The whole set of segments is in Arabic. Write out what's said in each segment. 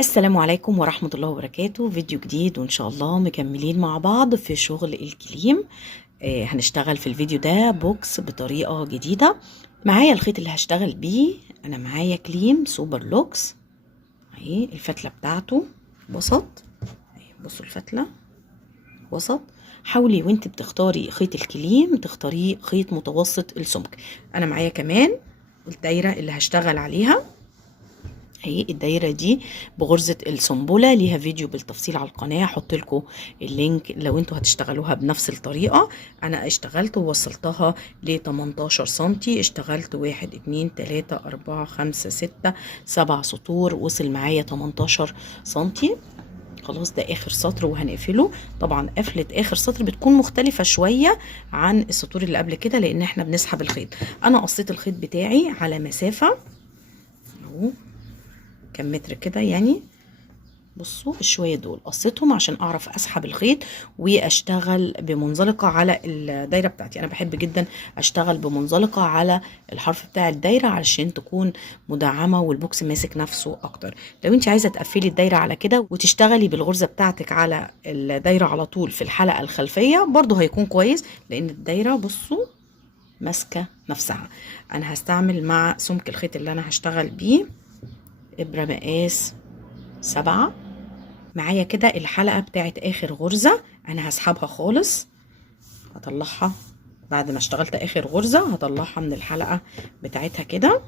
السلام عليكم ورحمة الله وبركاته. فيديو جديد وإن شاء الله مكملين مع بعض في شغل الكليم. هنشتغل في الفيديو ده بوكس بطريقة جديدة. معايا الخيط اللي هشتغل بيه، أنا معايا كليم سوبر لوكس اهي. الفتلة بتاعته وسط اهي، بصوا الفتلة وسط. حاولي وانت بتختاري خيط الكليم تختاريه خيط متوسط السمك. أنا معايا كمان الدايرة اللي هشتغل عليها اهي. الدايره دي بغرزه السنبله، ليها فيديو بالتفصيل على القناه، هحط لكم اللينك لو انتوا هتشتغلوها بنفس الطريقه. انا اشتغلت ووصلتها ل 18 سنتي، اشتغلت 1 2 3 4 5 6 7 سطور، وصل معايا 18 سنتي. خلاص ده اخر سطر وهنقفله. طبعا قفله اخر سطر بتكون مختلفه شويه عن السطور اللي قبل كده لان احنا بنسحب الخيط. انا قصيت الخيط بتاعي على مسافه اهو كم متر كده يعني. بصوا الشوية دول قصيتهم عشان اعرف اسحب الخيط واشتغل بمنزلقة على الدايرة بتاعتي. انا بحب جدا اشتغل بمنزلقة على الحرف بتاع الدايرة علشان تكون مدعمة والبوكس ماسك نفسه اكتر. لو انت عايزة تقفلي الدايرة على كده وتشتغلي بالغرزة بتاعتك على الدايرة على طول في الحلقة الخلفية برضو هيكون كويس، لان الدايرة بصوا ماسكة نفسها. انا هستعمل مع سمك الخيط اللي انا هشتغل بيه ابرة مقاس 7. معايا كده الحلقة بتاعت اخر غرزة، انا هسحبها خالص، هطلعها بعد ما اشتغلت اخر غرزة هطلعها من الحلقة بتاعتها كده.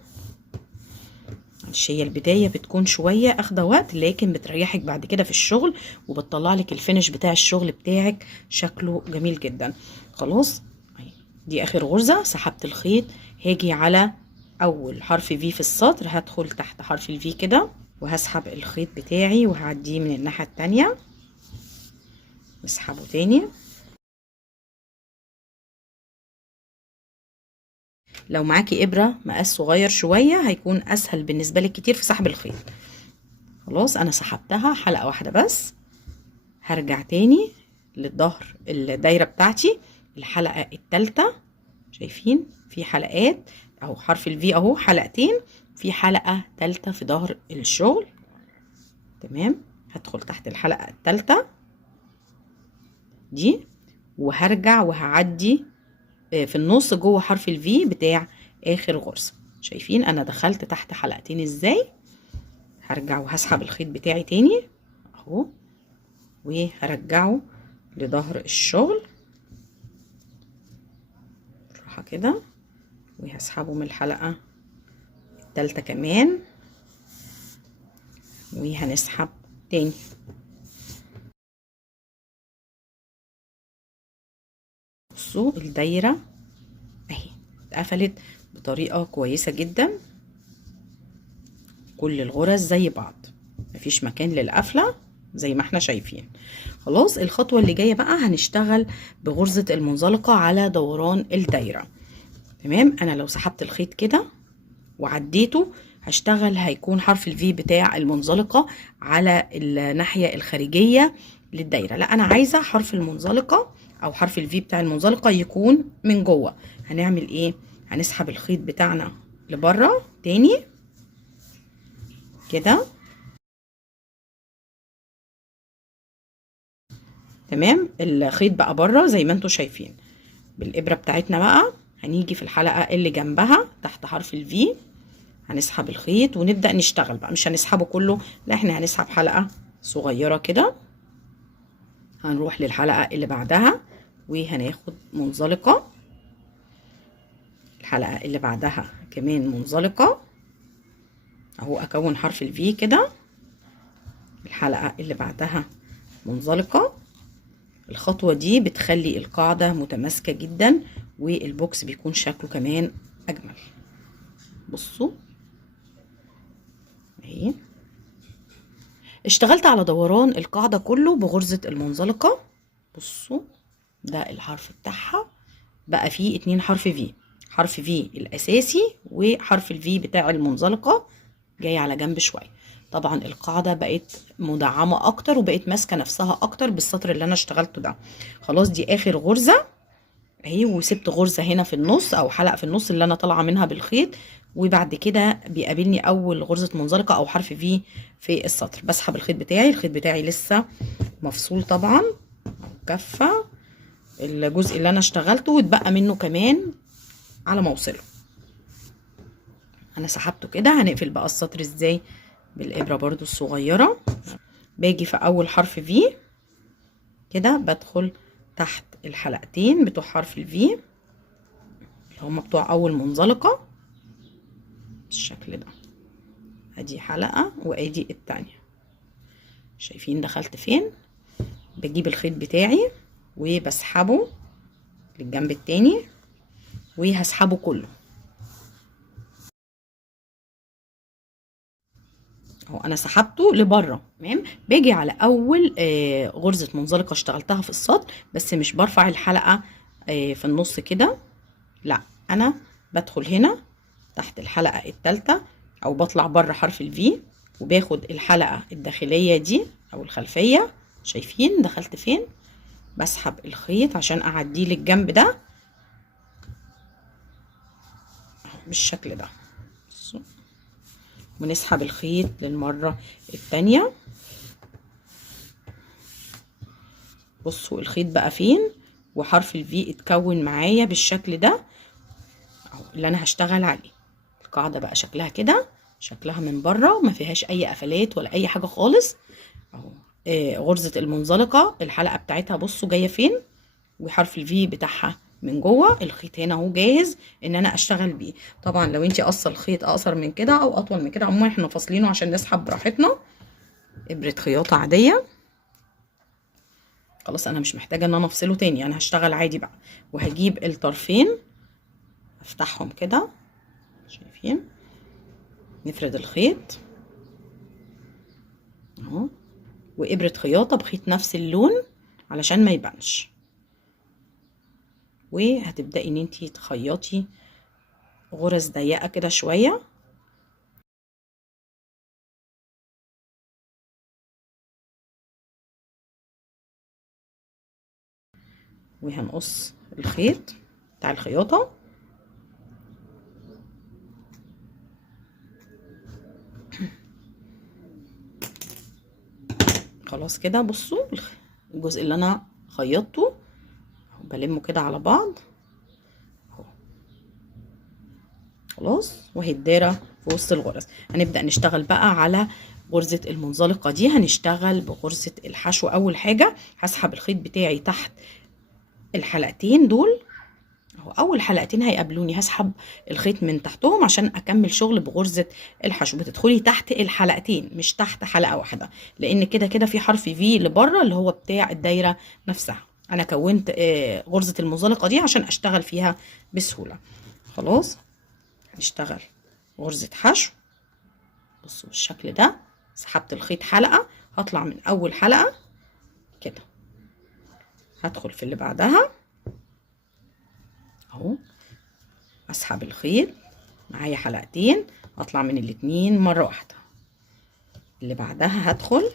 هي البداية بتكون شوية اخده وقت لكن بتريحك بعد كده في الشغل وبتطلع لك الفينش بتاع الشغل بتاعك شكله جميل جدا. خلاص دي اخر غرزة، سحبت الخيط، هاجي على اول حرف في في السطر، هدخل تحت حرف الفي كده وهسحب الخيط بتاعي وهعديه من الناحية التانية، نسحبه تاني. لو معاكي ابرة مقاس صغير شوية هيكون اسهل بالنسبة لك كتير في سحب الخيط. خلاص انا سحبتها حلقة واحدة بس، هرجع تاني للظهر الدايرة بتاعتي الحلقة التالتة. شايفين في حلقات اهو، حرف الفي اهو حلقتين، في حلقة تالتة في ظهر الشغل. تمام، هدخل تحت الحلقة التالتة دي وهرجع وهعدي في النص جوه حرف الفي بتاع اخر غرزة. شايفين انا دخلت تحت حلقتين ازاي. هرجع وهسحب الخيط بتاعي تاني اهو وهرجعه لظهر الشغل بالراحة كده، وهسحبه من الحلقة التالتة كمان وهنسحب تاني. بصوا الدايرة اهي اتقفلت بطريقة كويسة جدا، كل الغرز زي بعض مفيش مكان للقفلة زي ما احنا شايفين. خلاص الخطوة اللي جاية بقى هنشتغل بغرزة المنزلقة على دوران الدايرة. تمام، انا لو سحبت الخيط كده وعديته هشتغل هيكون حرف الفي بتاع المنزلقة على الناحية الخارجية للدايرة. لا انا عايزة حرف المنزلقة او حرف الفي بتاع المنزلقة يكون من جوه. هنعمل ايه؟ هنسحب الخيط بتاعنا لبره تاني كده. تمام، الخيط بقى بره زي ما انتوا شايفين. بالابره بتاعتنا بقى هنيجي في الحلقه اللي جنبها تحت حرف الفي، هنسحب الخيط ونبدا نشتغل بقى. مش هنسحبه كله، لا احنا هنسحب حلقه صغيره كده. هنروح للحلقه اللي بعدها وهناخد منزلقه، الحلقه اللي بعدها كمان منزلقه اهو، اكون حرف الفي كده، الحلقه اللي بعدها منزلقه. الخطوة دي بتخلي القاعدة متماسكة جدا والبوكس بيكون شكله كمان أجمل. بصوا اهي اشتغلت على دوران القاعدة كله بغرزة المنزلقة. بصوا ده الحرف بتاعها بقى فيه 2 حرف في، حرف في الأساسي وحرف الفي بتاع المنزلقة جاي على جنب شوية. طبعا القاعدة بقت مدعمة أكتر وبقت ماسكة نفسها أكتر بالسطر اللي أنا اشتغلته ده. خلاص دي آخر غرزة اهي، وسبت غرزة هنا في النص او حلقة في النص اللي انا طالعة منها بالخيط، وبعد كده بيقابلني اول غرزة منزلقة او حرف في في السطر. بسحب الخيط بتاعي، الخيط بتاعي لسه مفصول طبعا كفة الجزء اللي انا اشتغلته، واتبقى منه كمان على ما اوصله. انا سحبته كده. هنقفل بقى السطر ازاي؟ بالابرة برضو الصغيرة. باجي في اول حرف في كده، بدخل تحت الحلقتين بتوع حرف الفي اللي هما بتوع اول منزلقة بالشكل ده. ادي حلقة وادي التانية. شايفين دخلت فين؟ بجيب الخيط بتاعي وبسحبه للجنب التاني وهسحبه كله اهو. انا سحبته لبره تمام. باجي على اول غرزة منزلقة اشتغلتها في السطر، بس مش برفع الحلقة في النص كده، لا، انا بدخل هنا تحت الحلقة التالتة او بطلع بره حرف الفي، وباخد الحلقة الداخلية دي او الخلفية. شايفين دخلت فين؟ بسحب الخيط عشان اعديه للجنب ده بالشكل ده. ونسحب الخيط للمرة التانية. بصوا الخيط بقى فين، وحرف الفي اتكون معايا بالشكل ده اهو اللي انا هشتغل عليه. القاعدة بقى شكلها كده، شكلها من بره ما فيهاش اي قفلات ولا اي حاجة خالص اهو. غرزة المنزلقة الحلقة بتاعتها بصوا جاية فين، وحرف الفي بتاعها من جوه. الخيط هنا اهو جاهز ان انا اشتغل بيه. طبعا لو انتي قصه الخيط اقصر من كده او اطول من كده، عموما احنا فاصلينه عشان نسحب براحتنا. ابره خياطه عاديه. خلاص انا مش محتاجه ان انا افصله تاني، انا هشتغل عادي بقى. وهجيب الطرفين افتحهم كده، شايفين؟ نفرد الخيط اهو، وابره خياطه بخيط نفس اللون علشان ما يبانش. وهتبداي ان انتي تخيطي غرز ضيقه كده شويه. وهنقص الخيط بتاع الخياطة خلاص كده. بصوا الجزء اللي انا خيطته بلمه كده على بعض اهو خلاص، وهي الدايره في وسط الغرز. هنبدأ نشتغل بقى على غرزة المنزلقة دي. هنشتغل بغرزة الحشو. اول حاجة هسحب الخيط بتاعي تحت الحلقتين دول اهو. اول حلقتين هيقابلوني هسحب الخيط من تحتهم عشان اكمل شغل بغرزة الحشو. بتدخلي تحت الحلقتين مش تحت حلقة واحدة، لان كده كده في حرف في لبره اللي هو بتاع الدايرة نفسها. انا كونت غرزة المنزلقة دي عشان اشتغل فيها بسهولة. خلاص هنشتغل غرزة حشو. بصوا بالشكل ده. سحبت الخيط حلقة، هطلع من اول حلقة كده، هدخل في اللي بعدها اهو، اسحب الخيط معايا حلقتين، هطلع من الاتنين مرة واحدة. اللي بعدها هدخل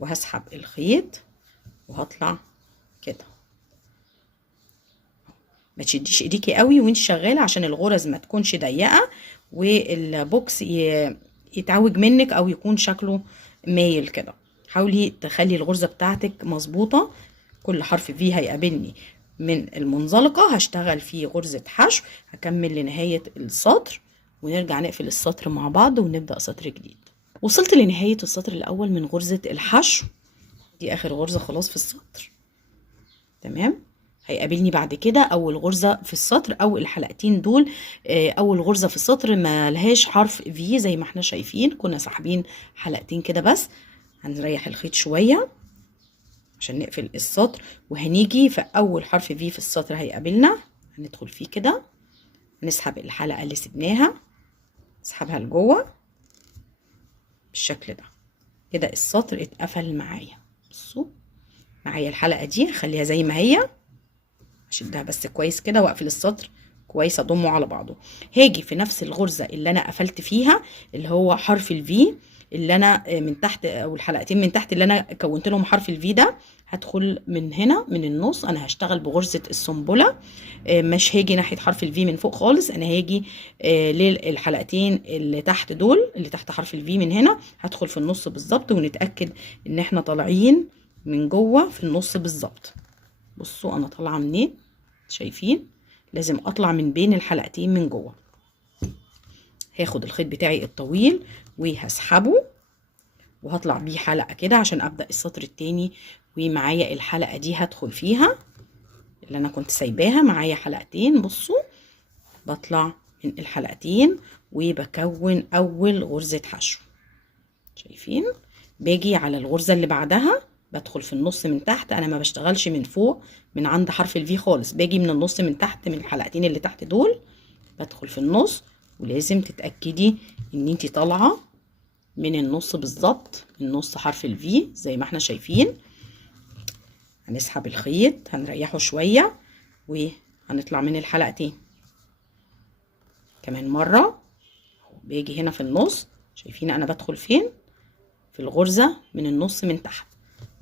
وهسحب الخيط وهطلع كده. ما تشديش ايديكي قوي وانت شغاله عشان الغرز ما تكونش ضيقه والبوكس يتعوج منك او يكون شكله مايل كده. حاولي تخلي الغرزه بتاعتك مظبوطه. كل حرف فيه هيقابلني من المنزلقه هشتغل فيه غرزه حشو، هكمل لنهايه السطر ونرجع نقفل السطر مع بعض ونبدا سطر جديد. وصلت لنهايه السطر الاول من غرزه الحشو. دي اخر غرزه خلاص في السطر تمام. هيقابلني بعد كده اول غرزه في السطر او الحلقتين دول. اول غرزه في السطر ما لهاش حرف في زي ما احنا شايفين، كنا ساحبين حلقتين كده بس. هنريح الخيط شويه عشان نقفل السطر، وهنيجي في اول حرف في السطر هيقابلنا هندخل فيه كده، نسحب الحلقه اللي سبناها نسحبها لجوه بالشكل ده كده. السطر اتقفل معايا. بصوا معايا الحلقه دي هخليها زي ما هي، اشدها بس كويس كده واقفل السطر كويس، اضمه على بعضه. هاجي في نفس الغرزه اللي انا قفلت فيها اللي هو حرف الفي اللي انا من تحت، او الحلقتين من تحت اللي انا كونت لهم حرف الفي ده، هدخل من هنا من النص. انا هشتغل بغرزة السنبلة، مش هاجي ناحية حرف الفي من فوق خالص، انا هاجي للحلقتين اللي تحت دول، اللي تحت حرف الفي من هنا، هدخل في النص بالظبط، ونتأكد ان احنا طالعين من جوه في النص بالظبط. بصوا انا طالعة منين، شايفين؟ لازم اطلع من بين الحلقتين من جوه. هاخد الخيط بتاعي الطويل وهسحبه، وهطلع بيه حلقة كده عشان ابدأ السطر التاني. ومعايا الحلقة دي هدخل فيها، اللي انا كنت سايباها معايا حلقتين. بصوا بطلع من الحلقتين وبكون اول غرزة حشو، شايفين؟ باجي على الغرزة اللي بعدها، بدخل في النص من تحت. انا ما بشتغلش من فوق من عند حرف الفي خالص، باجي من النص من تحت، من الحلقتين اللي تحت دول بدخل في النص. ولازم تتأكدي ان انتي طالعة من النص بالظبط، من نص حرف الفي زي ما احنا شايفين. هنسحب الخيط، هنريحه شوية، وهنطلع من الحلقتين كمان مرة. باجي هنا في النص، شايفين انا بدخل فين؟ في الغرزة من النص من تحت،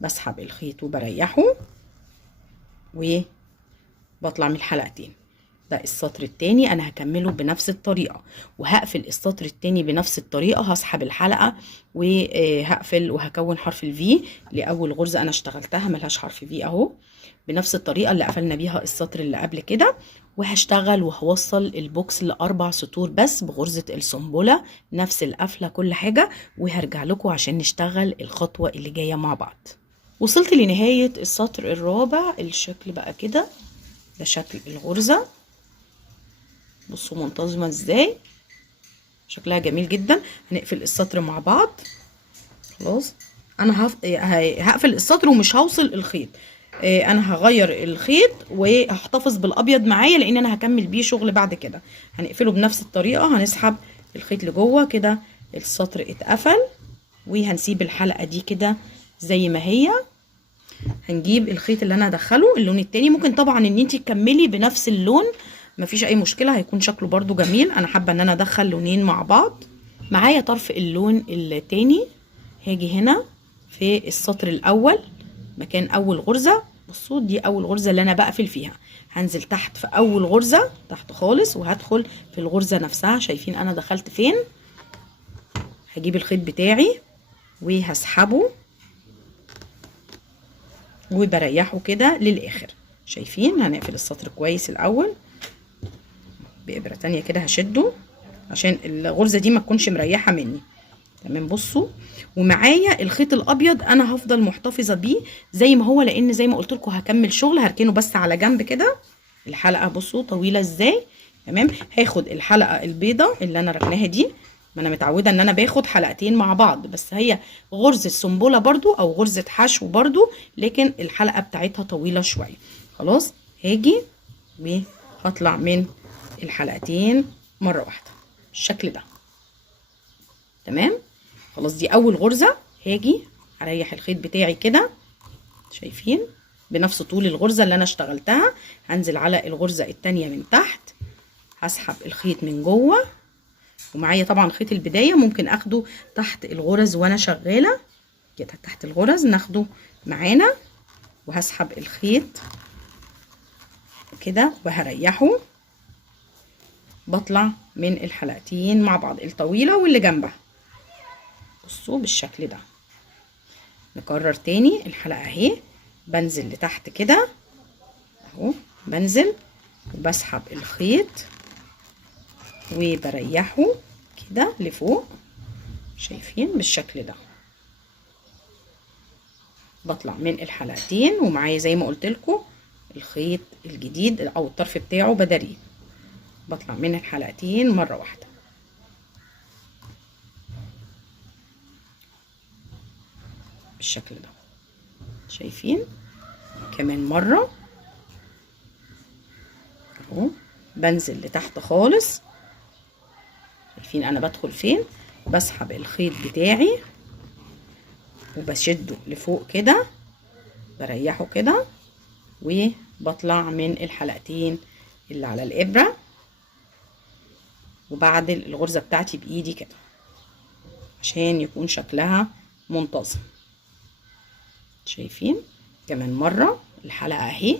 بسحب الخيط وبريحه، وبطلع من الحلقتين. ده السطر التاني انا هكمله بنفس الطريقة، وهقفل السطر التاني بنفس الطريقة. هسحب الحلقة وهقفل وهكون حرف الفي لاول غرزة انا اشتغلتها ملهاش حرف في اهو، بنفس الطريقة اللي قفلنا بيها السطر اللي قبل كده. وهشتغل وهوصل البوكس ل4 سطور بس بغرزة السنبلة، نفس القفلة كل حاجة. وهرجع لكم عشان نشتغل الخطوة اللي جاية مع بعض. وصلت لنهاية السطر الرابع. الشكل بقى كده، ده شكل الغرزة. بصوا منتظمة ازاي، شكلها جميل جدا. هنقفل السطر مع بعض. خلاص انا هقفل السطر ومش هوصل الخيط. انا هغير الخيط وهحتفظ بالابيض معايا لان انا هكمل بيه شغل بعد كده. هنقفله بنفس الطريقة، هنسحب الخيط لجوه كده، السطر اتقفل. وهنسيب الحلقة دي كده زي ما هي. هنجيب الخيط اللي انا هدخله اللون التاني. ممكن طبعا ان انتي تكملي بنفس اللون، مفيش اي مشكلة، هيكون شكله برضو جميل. انا حابة ان انا ادخل لونين مع بعض. معايا طرف اللون التاني، هاجي هنا في السطر الاول مكان اول غرزة. بصوا دي اول غرزة اللي انا بقفل فيها، هنزل تحت في اول غرزة تحت خالص، وهدخل في الغرزة نفسها. شايفين انا دخلت فين؟ هجيب الخيط بتاعي وهسحبه وبريحه كده للاخر. شايفين؟ هنقفل السطر كويس الاول بإبرة تانية كده، هشده عشان الغرزة دي ما تكونش مريحة مني. تمام. بصوا ومعايا الخيط الابيض انا هفضل محتفظة بيه زي ما هو، لان زي ما قلت لكم هكمل شغل. هركنه بس على جنب كده. الحلقة بصوا طويلة ازاي. تمام. هاخد الحلقة البيضة اللي انا ركناها دي، ما انا متعودة ان انا باخد حلقتين مع بعض، بس هي غرزة سنبلة برضو او غرزة حشو برضو، لكن الحلقة بتاعتها طويلة شوية. خلاص هاجي وهطلع من الحلقتين مرة واحدة بالشكل ده. تمام. خلاص دي اول غرزة. هاجي اريح الخيط بتاعي كده، شايفين؟ بنفس طول الغرزة اللي انا اشتغلتها. هنزل على الغرزة التانية من تحت، هسحب الخيط من جوه. ومعايا طبعا خيط البداية ممكن اخده تحت الغرز وانا شغالة كده، تحت الغرز ناخده معانا. وهسحب الخيط كده وهريحه. بطلع من الحلقتين مع بعض، الطويلة واللي جنبها. بصوا بالشكل ده. نكرر تاني الحلقة اهي، بنزل لتحت كده اهو، بنزل وبسحب الخيط وبريحه كده لفوق، شايفين؟ بالشكل ده. بطلع من الحلقتين ومعايا زي ما قلت لكم الخيط الجديد او الطرف بتاعه بدري. بطلع من الحلقتين مرة واحدة بالشكل ده، شايفين؟ كمان مرة اهو، بنزل لتحت خالص. شايفين انا بدخل فين؟ بسحب الخيط بتاعي وبشده لفوق كده، بريحه كده، وبطلع من الحلقتين اللي على الابرة، وبعدل الغرزة بتاعتي بايدي كده عشان يكون شكلها منتظم. شايفين؟ كمان مرة الحلقة اهي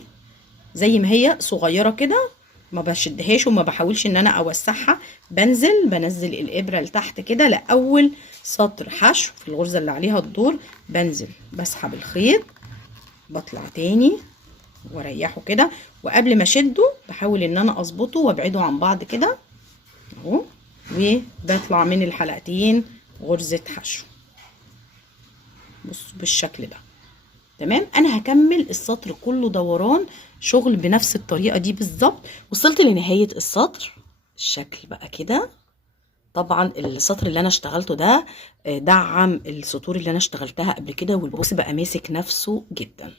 زي ما هي صغيرة كده، ما بشدهاش وما بحاولش ان انا اوسعها، بنزل الابرة لتحت كده لاول سطر حشو في الغرزة اللي عليها الدور، بنزل بسحب الخيط، بطلع تاني واريحه كده، وقبل ما اشده بحاول ان انا اظبطه وابعده عن بعض كده اهو، وبطلع من الحلقتين غرزة حشو. بصوا بالشكل ده. تمام. انا هكمل السطر كله دوران شغل بنفس الطريقة دي بالظبط. وصلت لنهاية السطر، الشكل بقى كده. طبعا السطر اللي انا اشتغلته ده دعم السطور اللي انا اشتغلتها قبل كده، والبوكس بقى ماسك نفسه جدا.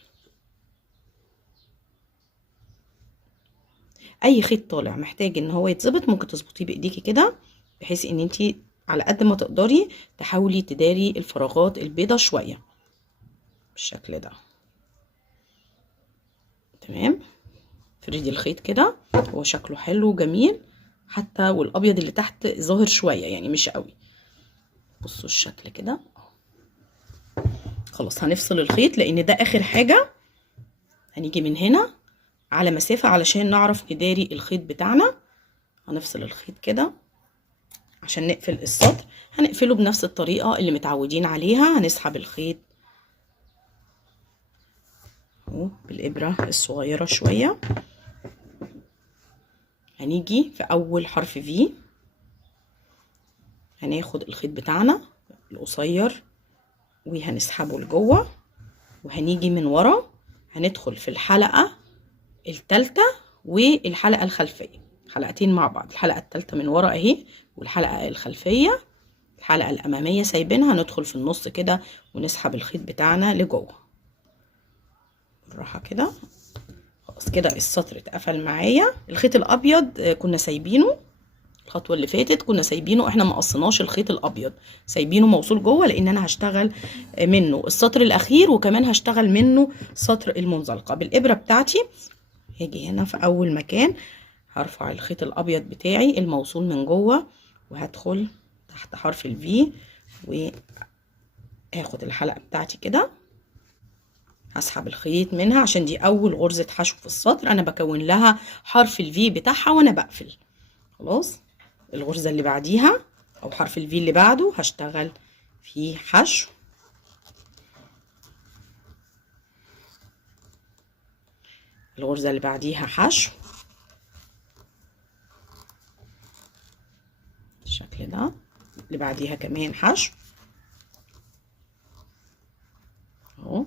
اي خيط طالع محتاج ان هو يتظبط ممكن تظبطيه بايديكي كده، بحيث ان انتي على قد ما تقدري تحاولي تداري الفراغات البيضة شوية بالشكل ده. تمام. فردي الخيط كده، هو شكله حلو وجميل حتى، والابيض اللي تحت ظاهر شوية يعني مش قوي. بصوا الشكل كده. خلاص هنفصل الخيط لان ده اخر حاجة. هنيجي من هنا على مسافة علشان نعرف نداري الخيط بتاعنا. هنفصل الخيط كده عشان نقفل السطر. هنقفله بنفس الطريقة اللي متعودين عليها. هنسحب الخيط اهو بالإبرة الصغيرة شوية. هنيجي في أول حرف في، هناخد الخيط بتاعنا القصير وهنسحبه لجوه، وهنيجي من ورا هندخل في الحلقة التالتة والحلقة الخلفية، حلقتين مع بعض. الحلقة التالتة من ورا اهي، والحلقة الخلفية الحلقة الأمامية سايبينها، ندخل في النص كده ونسحب الخيط بتاعنا لجوه بالراحة كده. خلاص كده السطر اتقفل معايا. الخيط الأبيض كنا سايبينه الخطوة اللي فاتت، كنا سايبينه، احنا ما قصناش الخيط الأبيض، سايبينه موصول جوه لأن أنا هشتغل منه السطر الأخير، وكمان هشتغل منه سطر المنزلقة بالإبرة بتاعتي. هاجي هنا في أول مكان هرفع الخيط الأبيض بتاعي الموصول من جوه، وهدخل تحت حرف الفي، وهاخد الحلقة بتاعتي كده، هسحب الخيط منها عشان دي أول غرزة حشو في السطر، أنا بكون لها حرف الفي بتاعها وأنا بقفل. خلاص الغرزة اللي بعديها أو حرف الفي اللي بعده هشتغل فيه حشو. الغرزة اللي بعديها حشو بالشكل ده، اللي بعديها كمان حشو اهو،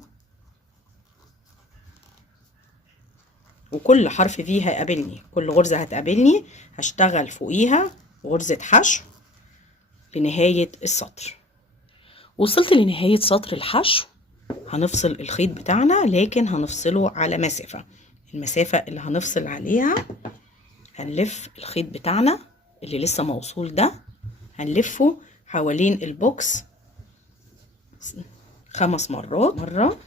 وكل حرف فيه هيقابلني، كل غرزة هتقابلني هشتغل فوقيها غرزة حشو لنهاية السطر. وصلت لنهاية سطر الحشو. هنفصل الخيط بتاعنا، لكن هنفصله على مسافة. المسافة اللي هنفصل عليها هنلف الخيط بتاعنا اللي لسه موصول ده، هنلفه حوالين البوكس 5 مرات. مرة،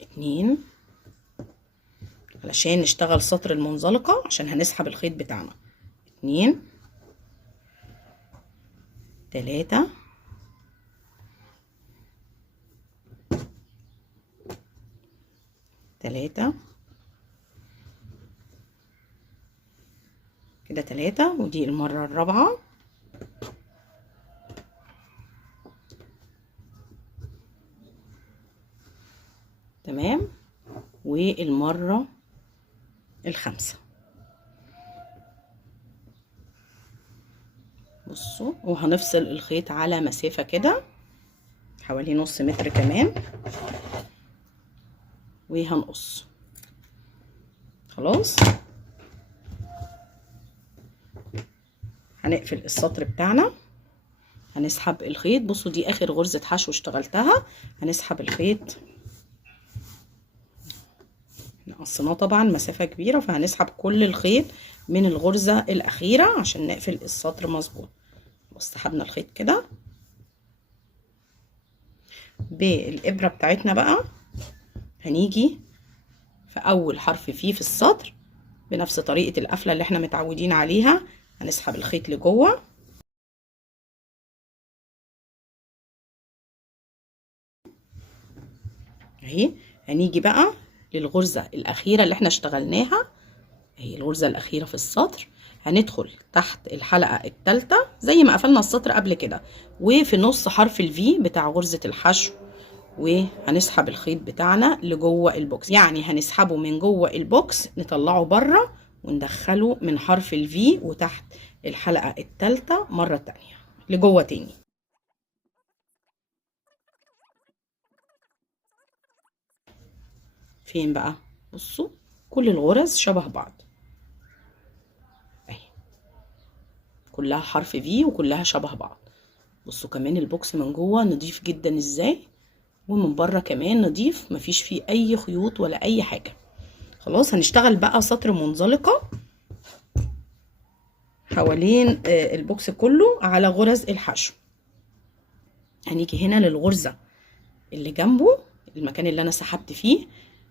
2، علشان نشتغل سطر المنزلقة عشان هنسحب الخيط بتاعنا. 2، 3، 3 كده، 3، ودي المرة الرابعة. تمام. والمرة الخامسة. بصوا، وهنفصل الخيط على مسافة كده حوالي نص متر كمان، وهنقص. خلاص هنقفل السطر بتاعنا، هنسحب الخيط. بصوا دي اخر غرزة حشو اشتغلتها، هنسحب الخيط، قصيناه طبعا مسافة كبيرة، فهنسحب كل الخيط من الغرزة الأخيرة عشان نقفل السطر مظبوط. بص سحبنا الخيط كده بالإبرة بتاعتنا بقى، هنيجي في أول حرف فيه في السطر بنفس طريقة القفلة اللي احنا متعودين عليها، هنسحب الخيط لجوه اهي. هنيجي بقى للغرزة الأخيرة اللي احنا اشتغلناها، اهي الغرزة الأخيرة في السطر. هندخل تحت الحلقة الثالثة زي ما قفلنا السطر قبل كده، وفي نص حرف الفي بتاع غرزة الحشو، وهنسحب الخيط بتاعنا لجوه البوكس. يعني هنسحبه من جوه البوكس نطلعه بره وندخله من حرف الفي وتحت الحلقة الثالثة مرة تانية لجوه تاني. فين بقى؟ بصوا كل الغرز شبه بعض اهي، كلها حرف في وكلها شبه بعض. بصوا كمان البوكس من جوه نضيف جدا ازاي، ومن بره كمان نضيف، مفيش فيه اي خيوط ولا اي حاجه. خلاص هنشتغل بقى سطر منزلقه حوالين البوكس كله على غرز الحشو. هنيجي هنا للغرزه اللي جنبه، المكان اللي انا سحبت فيه،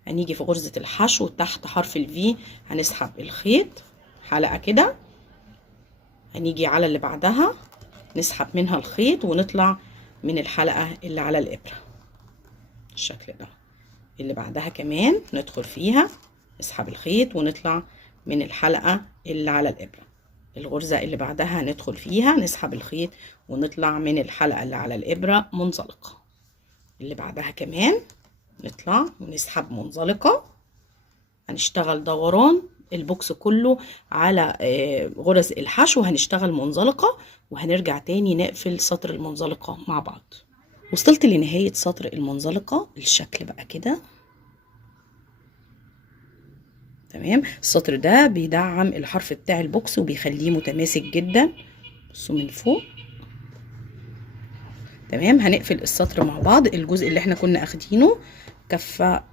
هنيجي في غرزه الحشو تحت حرف الفي، هنسحب الخيط حلقه كده، هنيجي على اللي بعدها نسحب منها الخيط ونطلع من الحلقه اللي على الابره بالشكل ده. اللي بعدها كمان ندخل فيها نسحب الخيط ونطلع من الحلقة اللي على الإبرة. الغرزة اللي بعدها ندخل فيها نسحب الخيط ونطلع من الحلقة اللي على الإبرة منزلقة. اللي بعدها كمان نطلع ونسحب منزلقة. هنشتغل دوران البوكس كله على غرز الحشو، هنشتغل منزلقة وهنرجع تاني نقفل سطر المنزلقة مع بعض. وصلت لنهاية سطر المنزلقة الشكل بقى كده تمام. السطر ده بيدعم الحرف بتاع البوكس وبيخليه متماسك جدا. بصوا من فوق تمام. هنقفل السطر مع بعض. الجزء اللي احنا كنا اخدينه كفة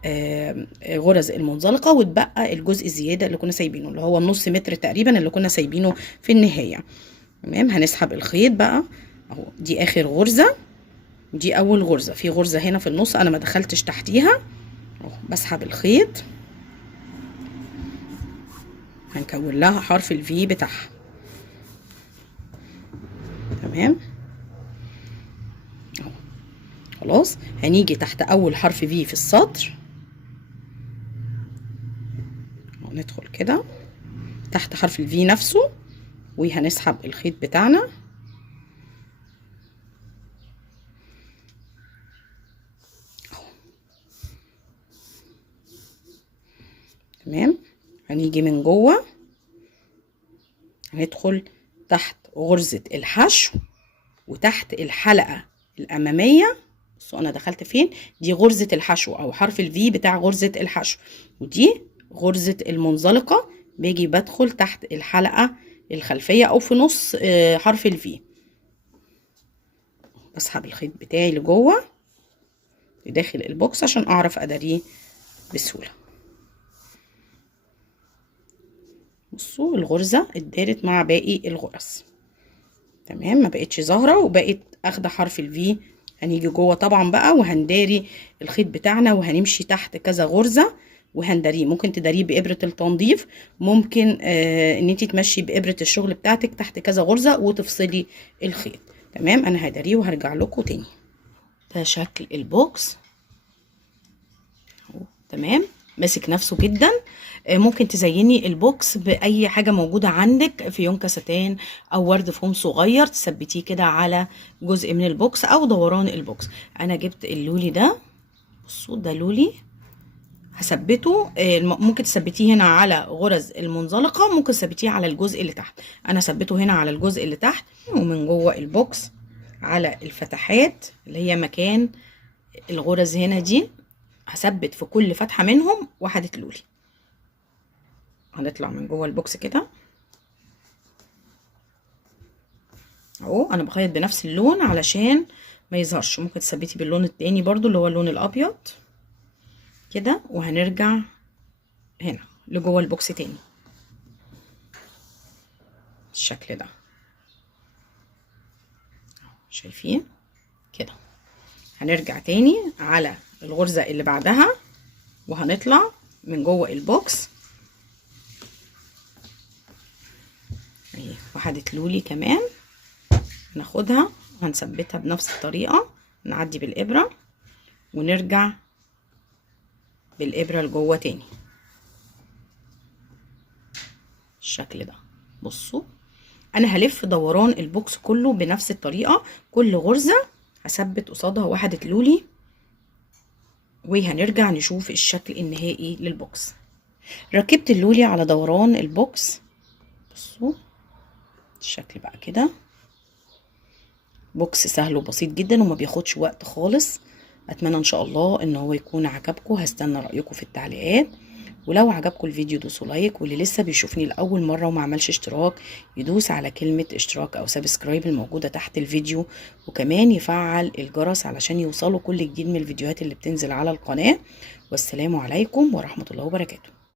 غرز المنزلقة، واتبقى الجزء الزيادة اللي كنا سايبينه اللي هو نص متر تقريبا اللي كنا سايبينه في النهاية تمام. هنسحب الخيط بقى اهو، دي اخر غرزة، دي اول غرزة، في غرزة هنا في النص انا ما دخلتش تحتيها اهو. بسحب الخيط، هنكون لها حرف الفي بتاعها تمام اهو. خلاص هنيجي تحت اول حرف في في السطر، ندخل كده تحت حرف الفي نفسه وهنسحب الخيط بتاعنا اهو تمام. هنيجي من جوه هندخل تحت غرزة الحشو وتحت الحلقة الأمامية. بصوا أنا دخلت فين، دي غرزة الحشو أو حرف الفي بتاع غرزة الحشو، ودي غرزة المنزلقة باجي بدخل تحت الحلقة الخلفية أو في نص حرف الفي. بسحب الخيط بتاعي لجوه داخل البوكس عشان أعرف أداريه بسهولة. بصوا الغرزة اتدارت مع باقي الغرز تمام، ما بقتش ظاهرة وبقت اخده حرف الفي. هنيجي جوه طبعا بقى وهنداري الخيط بتاعنا وهنمشي تحت كذا غرزة وهنداريه. ممكن تداريه بإبرة التنظيف، ممكن ان انت تمشي بإبرة الشغل بتاعتك تحت كذا غرزة وتفصلي الخيط تمام. انا هداريه وهرجع لكم تاني. ده شكل البوكس تمام، ماسك نفسه جدا. ممكن تزيني البوكس باي حاجه موجوده عندك، فيونكه ستان او ورد فوم صغير تثبتيه كده على جزء من البوكس او دوران البوكس. انا جبت اللولي ده، بصوا ده لولي هثبته. ممكن تثبتيه هنا على غرز المنزلقه، ممكن تثبتيه على الجزء اللي تحت. انا ثبته هنا على الجزء اللي تحت، ومن جوه البوكس على الفتحات اللي هي مكان الغرز هنا دي هثبت في كل فتحه منهم واحده لولي. هنطلع من جوه البوكس كده اهو. انا بخيط بنفس اللون علشان ما يظهرش. ممكن تثبتي باللون التاني برضو اللي هو اللون الابيض كده، وهنرجع هنا لجوه البوكس تاني بالشكل ده. شايفين كده؟ هنرجع تاني على الغرزة اللي بعدها وهنطلع من جوه البوكس اهي. واحدة لولي كمان ناخدها هنثبتها بنفس الطريقة، نعدي بالإبرة ونرجع بالابره لجوه تاني الشكل ده. بصوا انا هلف دوران البوكس كله بنفس الطريقه، كل غرزه هثبت قصادها واحده لولي، وهنرجع نشوف الشكل النهائي للبوكس. ركبت اللولي على دوران البوكس، بصوا الشكل بقى كده. بوكس سهل وبسيط جدا وما بياخدش وقت خالص. اتمنى ان شاء الله ان هو يكون عجبكم. هستنى رايكم في التعليقات، ولو عجبكم الفيديو دوسوا لايك، واللي لسه بيشوفني لاول مره وما عملش اشتراك يدوس على كلمه اشتراك او سبسكرايب الموجوده تحت الفيديو، وكمان يفعل الجرس علشان يوصله كل جديد من الفيديوهات اللي بتنزل على القناه. والسلام عليكم ورحمه الله وبركاته.